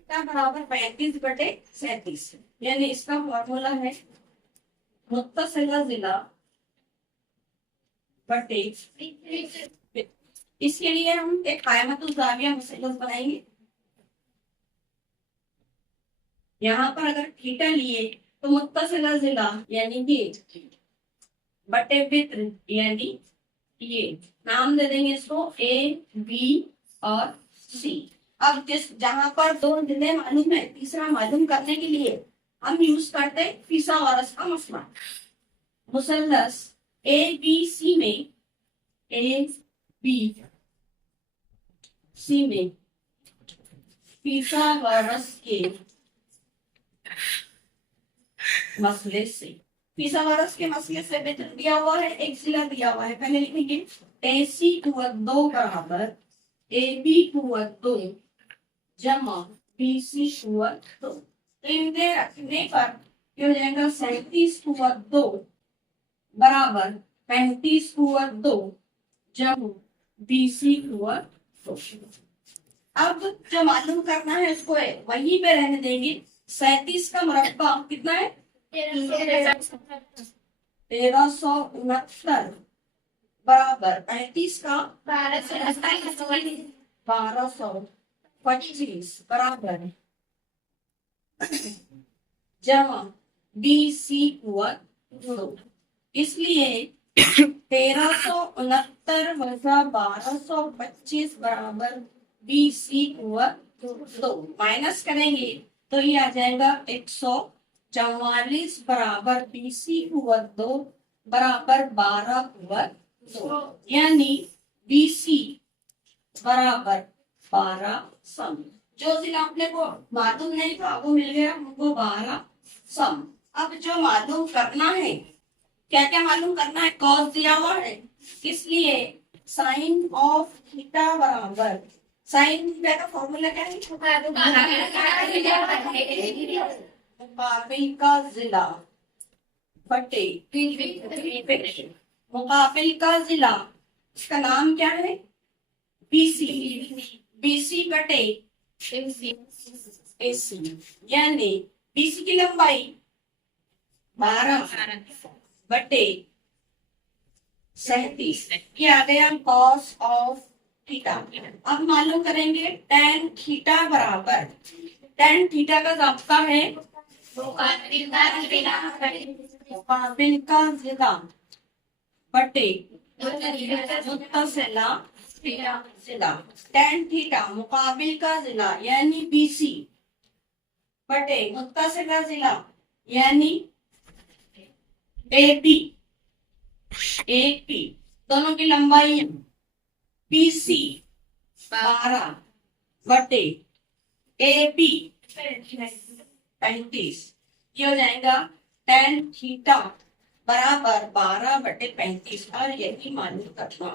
का बराबर 35/37, यानी इसका फॉर्मूला है मुत्तसिला जिला बटे। इसके लिए हम एक कायमतुल जाविया मुसल्लस बनाएंगे। यहाँ पर अगर थीटा लिए तो मुत्तसिला जिला यानी ये बटे वित्र यानी ये, नाम दे देंगे इसको ए बी और सी। अब जिस जहां पर दो जिले मालूम है, तीसरा मालूम करने के लिए हम यूज करते हैं फिसागोरस का मसला। मुसल्लस ए बी सी में, ए बी सी में फिसागोरस के मसले से, फिसागोरस के मसले से वेतन दिया हुआ है, एक जिला दिया हुआ है। पहले लिखेंगे AC = 2 बराबर AB = 2 जमा BC = 2। तो इनके रखने पर हो जाएगा 37/2 बराबर 35/2 जमा BC = 2। अब जो मालूम करना है उसको वहीं पे रहने देंगे। 37 का मुरब्बा कितना है? 1369 बराबर 35 का 1225 बराबर जमा BC = 2। इसलिए 1369 - 1225 बराबर BC = 2। माइनस करेंगे तो ये आ जाएगा 144 बराबर BC = 2 बराबर 12/2, यानी BC बराबर 12 सम। जो जिला अपने को मालूम नहीं था वो मिल गया हमको 12 सम। अब जो मालूम करना है, क्या क्या मालूम करना है? कॉस दिया हुआ है, इसलिए साइन ऑफ थीटा बराबर, साइन थीटा का फॉर्मूला क्या है? मुकाबिल का जिला बटे मुकाबिल का जिला, इसका नाम क्या है? BC। BC बटे AC, यानी BC की लंबाई 12 बटे 37, ये आ गया कॉस ऑफ थीटा। अब मालूम करेंगे tan थीटा बराबर, tan थीटा का जाब्ता है मुकाबिल का जिला बटे मुत्तसिला जिला। tan थीटा मुकाबिल का जिला यानी BC बटे मुत्तसिला जिला यानी AP। दोनों की लंबाई BC 12 बटे AB 35, ये हो जाएगा tan थीटा बराबर 12/35, और यही मालूम करना।